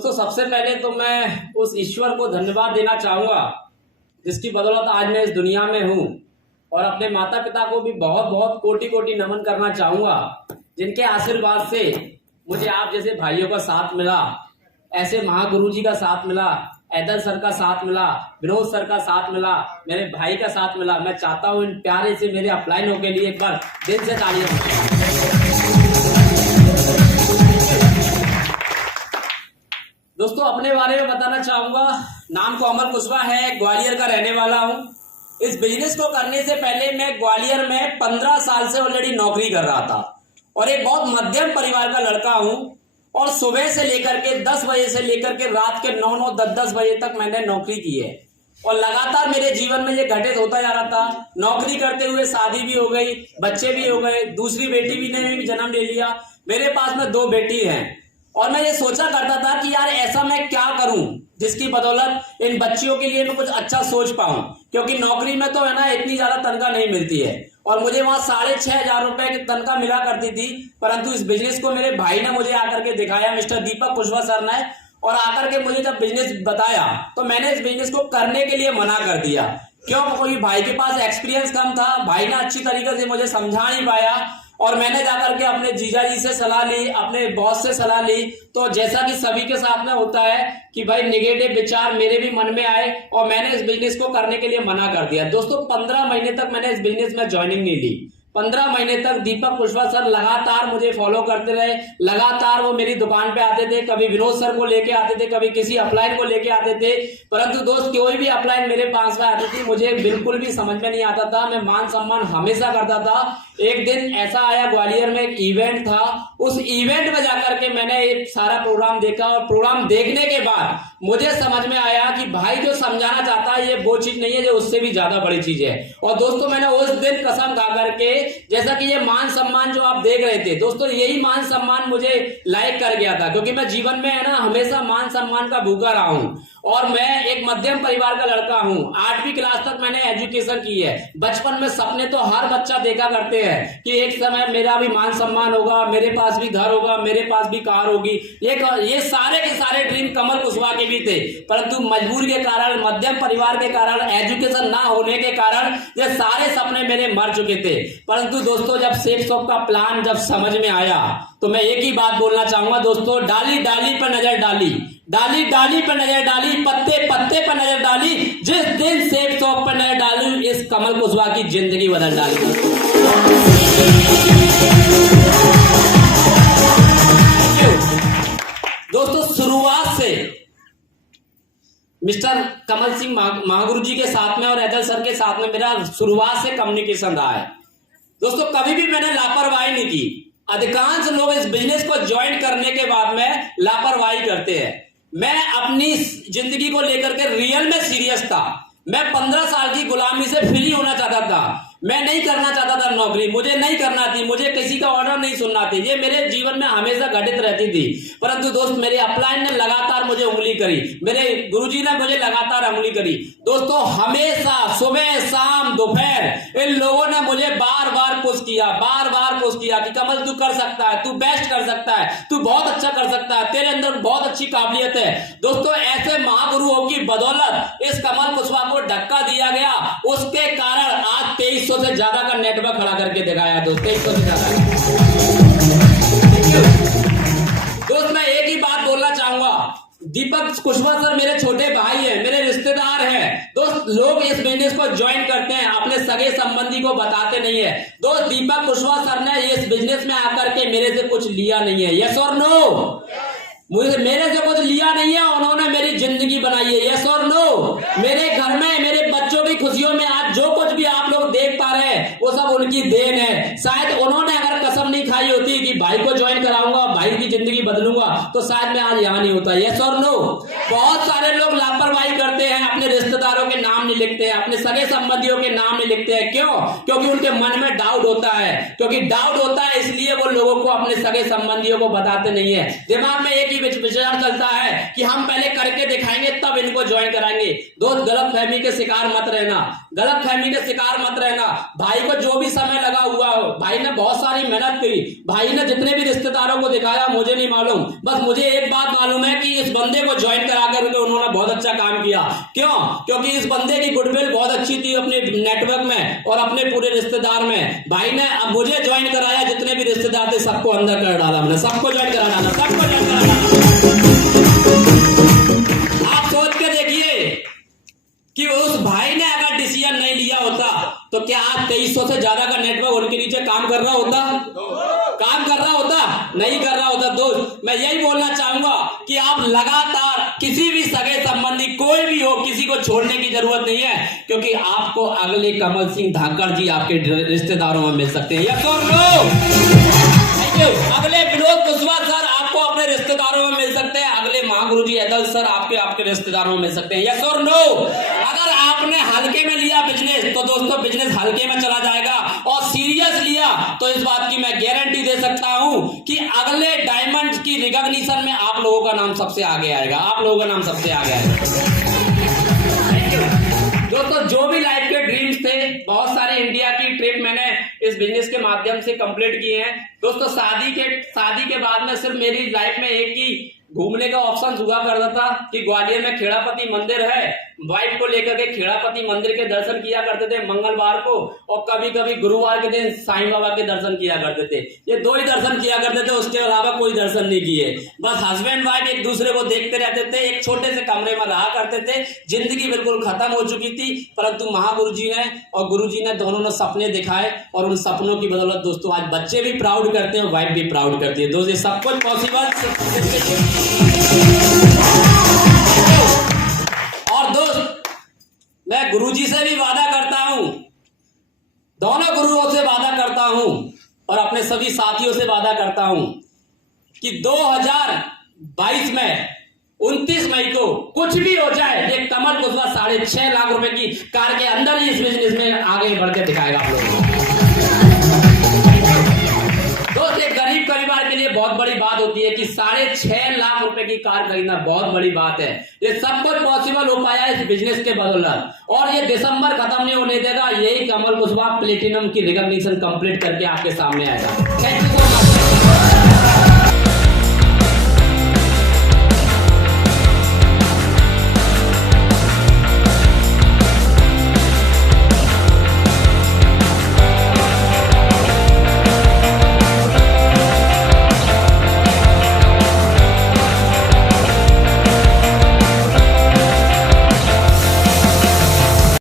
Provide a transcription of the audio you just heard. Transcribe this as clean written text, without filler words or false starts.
दोस्तों सबसे पहले तो मैं उस ईश्वर को धन्यवाद देना चाहूंगा जिसकी बदौलत आज मैं इस दुनिया में हूं, और अपने माता पिता को भी बहुत बहुत कोटि कोटि नमन करना चाहूंगा जिनके आशीर्वाद से मुझे आप जैसे भाइयों का साथ मिला, ऐसे महागुरु जी का साथ मिला, ऐदल सर का साथ मिला, विनोद सर का साथ मिला, मेरे भाई का साथ मिला। मैं चाहता हूं इन प्यारे से मेरे अपलाइनों के लिए एक बार दिल से तालियां। दोस्तों अपने बारे में बताना चाहूंगा। नाम को अमर कुशवाहा है, ग्वालियर का रहने वाला हूं। इस बिजनेस को करने से पहले मैं ग्वालियर में 15 साल से ऑलरेडी नौकरी कर रहा था और एक बहुत मध्यम परिवार का लड़का हूं। और सुबह से लेकर के 10 बजे से लेकर के रात के 9-9, 10-10 बजे तक मैंने नौकरी की है और लगातार मेरे जीवन में ये घटित होता जा रहा था। नौकरी करते हुए शादी भी हो गई, बच्चे भी हो गए, दूसरी बेटी भी ने भी जन्म ले लिया। मेरे पास में 2 बेटी हैं और मैं ये सोचा करता था कि यार ऐसा मैं क्या करूं जिसकी बदौलत इन बच्चियों के लिए मैं कुछ अच्छा सोच पाऊं, क्योंकि नौकरी में तो है ना इतनी ज्यादा तनख्वाह नहीं मिलती है और मुझे वहां 6,500 रुपए की तनख्वाह मिला करती थी। परंतु इस बिजनेस को मेरे भाई ने मुझे आकर के दिखाया, मिस्टर दीपक कुशवाहा सर ने, और आकर के मुझे जब बिजनेस बताया तो मैंने इस बिजनेस को करने के लिए मना कर दिया। क्यों? क्योंकि भाई के पास एक्सपीरियंस कम था, भाई ने अच्छी तरीके से मुझे समझा नहीं पाया और मैंने जाकर के अपने जीजा जी से सलाह ली, अपने बॉस से सलाह ली। तो जैसा कि सभी के साथ में होता है कि भाई निगेटिव विचार मेरे भी मन में आए और मैंने इस बिजनेस को करने के लिए मना कर दिया। दोस्तों 15 महीने तक मैंने इस बिजनेस में ज्वाइनिंग नहीं ली। 15 महीने तक दीपक कुशवाहा सर लगातार मुझे फॉलो करते रहे, लगातार वो मेरी दुकान पे आते थे, कभी विनोद सर को लेके आते थे, कभी किसी अपलाइन को लेके आते थे। परंतु दोस्त कोई भी अपलाइन मेरे पास में आती थी मुझे बिल्कुल भी समझ में नहीं आता था। मैं मान सम्मान हमेशा करता था। एक दिन ऐसा आया, ग्वालियर में एक इवेंट था, उस इवेंट में जाकर के मैंने एक सारा प्रोग्राम देखा और प्रोग्राम देखने के बाद मुझे समझ में आया कि भाई जो समझाना चाहता है ये वो चीज नहीं है, जो उससे भी ज्यादा बड़ी चीज है। और दोस्तों मैंने उस दिन कसम खा करके, जैसा कि ये मान सम्मान जो आप देख रहे थे दोस्तों, यही मान सम्मान मुझे लायक कर गया था, क्योंकि मैं जीवन में है ना हमेशा मान सम्मान का भूखा रहा हूं और मैं एक मध्यम परिवार का लड़का हूं। 8वीं क्लास तक मैंने एजुकेशन की है। बचपन में सपने तो हर बच्चा देखा करते हैं कि एक समय मेरा भी मान सम्मान होगा, मेरे पास भी घर होगा, मेरे पास भी कार होगी। ये सारे के सारे ड्रीम कमल कुशवाहा के भी थे, परंतु मजबूरी के कारण, मध्यम परिवार के कारण, एजुकेशन ना होने के कारण ये सारे सपने मेरे मर चुके थे। परंतु दोस्तों जब शेख शॉप का प्लान जब समझ में आया तो मैं एक ही बात बोलना चाहूंगा दोस्तों, डाली डाली पर नजर डाली, डाली डाली पर नजर डाली, पत्ते पत्ते पर नजर डाली, जिस दिन शेख शॉप पर नजर डाली इस कमल कुशवाहा की जिंदगी बदल डाली। दोस्तों शुरुआत से मिस्टर कमल सिंह महागुरु जी के साथ में और ऐदल सर के साथ में मेरा शुरुआत से कम्युनिकेशन रहा है। दोस्तों कभी भी मैंने लापरवाही नहीं की। अधिकांश लोग इस बिजनेस को ज्वाइन करने के बाद में लापरवाही करते हैं। मैं अपनी जिंदगी को लेकर के रियल में सीरियस था। मैं 15 साल की गुलामी से फ्री होना चाहता था। मैं नहीं करना चाहता था नौकरी, मुझे नहीं करना थी, मुझे किसी का ऑर्डर नहीं सुनना थी। ये मेरे जीवन में हमेशा घटित रहती थी। परंतु दोस्त मेरे अपलाइन ने लगातार मुझे उंगली करी, मेरे गुरुजी ने मुझे लगातार उंगली करी। दोस्तों हमेशा सुबह शाम दोपहर इन लोगों ने मुझे बार बार पुश किया, बार बार पुश किया कि कमल तू कर सकता है, तू बेस्ट कर सकता है, तू बहुत अच्छा कर सकता है, तेरे अंदर बहुत अच्छी काबिलियत है। दोस्तों ऐसे महागुरुओं की बदौलत इस कमल कुशवाहा को धक्का दिया गया, उसके कारण आज 2300 से ज्यादा का नेटवर्क खड़ा करके दिखाया। दोस्त 2300 से ज्यादा। दोस्त मैं एक ही बात बोलना चाहूंगा, दीपक कुशवाहा सर मेरे छोटे भाई हैं, मेरे रिश्तेदार हैं। दोस्त लोग इस बिजनेस को ज्वाइन करते हैं, अपने सगे संबंधी को बताते नहीं है। दोस्त दीपक कुशवाहा सर ने इस बिजनेस में आकर के मेरे से कुछ लिया नहीं है। यस और नो? मुझे मेरे से कुछ लिया नहीं है, उन्होंने मेरी जिंदगी बनाई है। यस और नो? मेरे घर में मेरे बच्चों की खुशियों में आज जो कुछ भी आप लोग देख पा रहे हैं वो सब उनकी देन है। शायद उन्होंने अगर कसम नहीं खाई होती कि भाई को ज्वाइन कराऊंगा, भाई की जिंदगी बदलूंगा, तो शायद मैं आज यहाँ नहीं होता। यस और नो? बहुत सारे लोग लापरवाही करते हैं, अपने रिश्तेदारों के नाम नहीं लिखते हैं, अपने सगे संबंधियों के नाम नहीं लिखते हैं। क्यों? क्योंकि उनके मन में डाउट होता है, क्योंकि डाउट होता है इसलिए वो लोगों को अपने सगे संबंधियों को बताते नहीं है। दिमाग में एक ही विचार चलता है कि हम पहले करके दिखाएंगे तब इनको ज्वाइन कराएंगे। दोस्त गलत फहमी के शिकार मत रहना, गलत फहमी के शिकार मत रहना। भाई को जो भी समय लगा हुआ हो, भाई ने बहुत सारी मेहनत करी, भाई ने जितने भी रिश्तेदारों को दिखाया मुझे नहीं मालूम, बस मुझे एक बात मालूम है कि इस बंदे को ज्वाइन करा करके उन्होंने बहुत अच्छा काम किया। क्यों? क्योंकि इस बंदे की गुडविल बहुत अच्छी थी अपने नेटवर्क में और अपने पूरे रिश्तेदार में। भाई ने मुझे ज्वाइन कराया, जितने भी रिश्तेदार थे सबको अंदर कर डाला, मैंने सबको ज्वाइन करा डाला, सबको ज्वाइन करा डाला। आप सोच के देखिए कि उस भाई ने अगर डिसीजन नहीं लिया होता तो क्या आज 2300 से ज्यादा का नेटवर्क उनके नीचे काम कर रहा होता? काम कर रहा होता? नहीं कर रहा होता। दोस्त मैं यही बोलना चाहूंगा कि आप लगातार किसी भी सगे संबंधी कोई भी हो, किसी को छोड़ने की जरूरत नहीं है, क्योंकि आपको अगले कमल सिंह धाकड़ जी आपके रिश्तेदारों में मिल सकते हैं। यस और नो? अगले विनोद कुशवाहा सर आपको अपने रिश्तेदारों में मिल सकते हैं, अगले महागुरु जी ऐदल सर आपके रिश्तेदारों में मिल सकते हैं। यस और नो? अगर आपने हल्के में लिया बिजनेस तो दोस्तों बिजनेस हल्के में चला जाएगा, और सीरियस लिया तो इस बात की मैं गारंटी दे सकता हूं कि अगले डायमंड की रिकॉग्निशन में आप लोगों का नाम सबसे आगे आएगा, आप लोगों का नाम सबसे आगे आएगा। दोस्तों जो भी लाइफ के ड्रीम्स थे, बहुत सारे इंडिया की ट्रिप मैंने इस बिजनेस के माध्यम से कंप्लीट किए हैं। दोस्तों शादी के बाद में सिर्फ मेरी लाइफ में एक ही घूमने का ऑप्शन हुआ करता था कि ग्वालियर में खेड़ापति मंदिर है, वाइफ को लेकर के खेड़ापति मंदिर के दर्शन किया करते थे मंगलवार को, और कभी कभी गुरुवार के दिन साईं बाबा के दर्शन किया करते थे। ये दो ही दर्शन किया करते थे, उसके अलावा कोई दर्शन नहीं किए। बस हस्बैंड वाइफ एक दूसरे को देखते रहते थे, एक छोटे से कमरे में रहा करते थे। जिंदगी बिल्कुल खत्म हो चुकी थी, परंतु महागुरु जी ने और गुरु जी ने दोनों ने सपने दिखाए, और उन सपनों की बदौलत दोस्तों आज बच्चे भी प्राउड करते हैं, वाइफ भी प्राउड करती है। दोस्तों सब कुछ पॉसिबल। और दोस्त मैं गुरुजी से भी वादा करता हूं, दोनों गुरुओं से वादा करता हूं, और अपने सभी साथियों से वादा करता हूं कि 2022 में 29 मई को कुछ भी हो जाए, ये कमल कुशवाहा 6.5 लाख रुपए की कार के अंदर ही इस बिजनेस में आगे बढ़ के दिखाएगा आप लोगों। दोस्त एक गरीब परिवार के लिए बहुत बड़ी बात होती है कि 6.5 लाख रुपए की कार खरीदना बहुत बड़ी बात है। ये सब कुछ पॉसिबल हो पाया इस बिजनेस के बदौलत, और ये दिसंबर खत्म नहीं होने देगा। यही कमल कुशवाहा प्लेटिनम की रिकॉग्निशन कंप्लीट करके आपके सामने आएगा। Thank you so much.